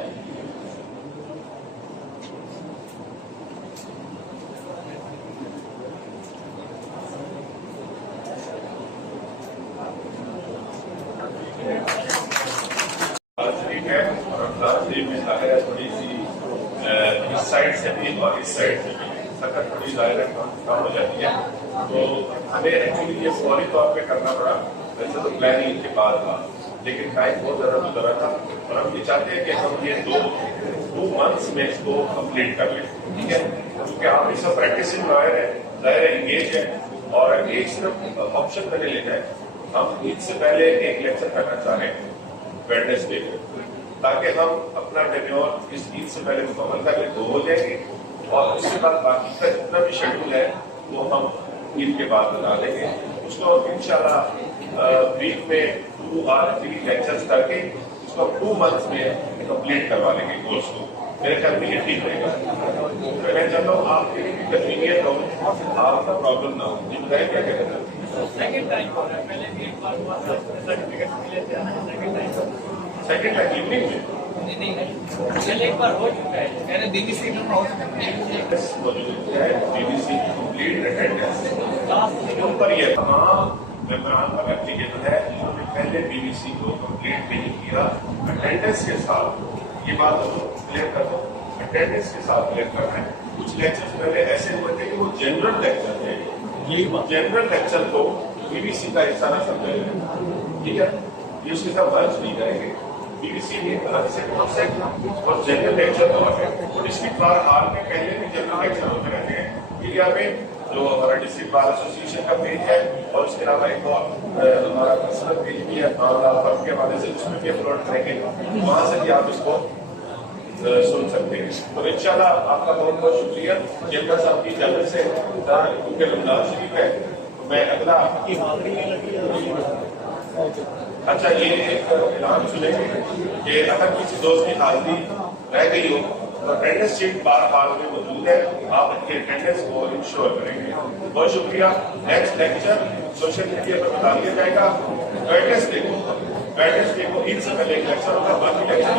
शरीफ है और रमजान शरीफ में जाहिर है थोड़ी सी इस साइड से भी और इस साइड से भी सकत थोड़ी जाहिर है कम हो जाती है, तो हमें एक्चुअली ये फौरी तौर पे करना पड़ा। वैसे तो प्लानिंग के बाद था, लेकिन टाइम बहुत ज्यादा गुजरा था और हम ये चाहते हैं कि हम ये टू मंथ्स में इसको कंप्लीट कर लें, ठीक है। क्योंकि आप इसमें प्रैक्टिसिंग लॉयर है, जाहिर है इंगेज है, और एक सिर्फ ऑप्शन मैंने लेना है। हम ईद से पहले एक लेक्चर करना चाह रहे हैं वेडनेसडे को, ताकि हम अपना टेन्योर इस ईद से पहले मुकम्मल कर लें, 2 हो जाएंगे, और उसके बाद बाकी का जितना भी शेड्यूल है वो हम ईद के बाद बना देंगे। उसको इंशाल्लाह वीक में 2 और 3 लेक्चर्स करके उसको 2 मंथ्स में कंप्लीट करवा लेंगे कोर्स को। मेरे ख्याल में ये ठीक रहेगा। तो मैं चाहता हूँ आपके लिए भी कन्वीनियंट हो, आपका प्रॉब्लम ना हो। जी बताइए क्या कहते हैं। सेकंड टाइम हो रहा है, पहले भी एक बार हुआ था, सर्टिफिकेट मिले थे, सेकंड टाइम इवनिंग में पहले एक बार हो चुका है, मैंने बीबीसी में मौजूद है, बीबीसी कंप्लीट अटेंडेंस के ऊपर ये तमाम मेंबरान का एप्लीकेशन है जिन्होंने पहले बीबीसी को कंप्लीट नहीं किया अटेंडेंस के साथ। ये बात क्लियर कर दो, अटेंडेंस के साथ क्लियर करना है। कुछ लेक्चर्स पहले ऐसे हुए थे कि वो जनरल लेक्चर थे, ये जनरल लेक्चर को बीबीसी का हिस्सा ना समझेंगे, ठीक है। ये उसके साथ वर्क नहीं करेंगे। बीबीसी एक अलग से कोर्स है और जनरल लेक्चर तो है। तो डिस्ट्रिक्ट बार हाल में पहले भी जनरल लेक्चर होते रहते हैं इंडिया में, जो हमारा डिस्ट्रिक्ट बार एसोसिएशन का पेज है, और उसके अलावा एक और हमारा पर्सनल पेज भी है फर्म के हवाले से, उसमें भी अपलोड करेंगे, वहां से भी आप इसको सुन सकते हैं। तो इंशाल्लाह आपका बहुत बहुत शुक्रिया चेयरमैन साहब की जानब से, क्योंकि रमजान शरीफ है तो मैं अगला अच्छा ये एक ऐलान सुनेंगे कि अगर किसी दोस्त की हाजिरी रह गई हो तो अटेंडेंस शीट बार हाल में मौजूद है, आप अपनी अटेंडेंस को इंश्योर करेंगे। बहुत शुक्रिया। नेक्स्ट लेक्चर सोशल मीडिया पर बता दिया जाएगा। वेडनेसडे को ईद से पहले एक लेक्चर होगा, बाकी लेक्चर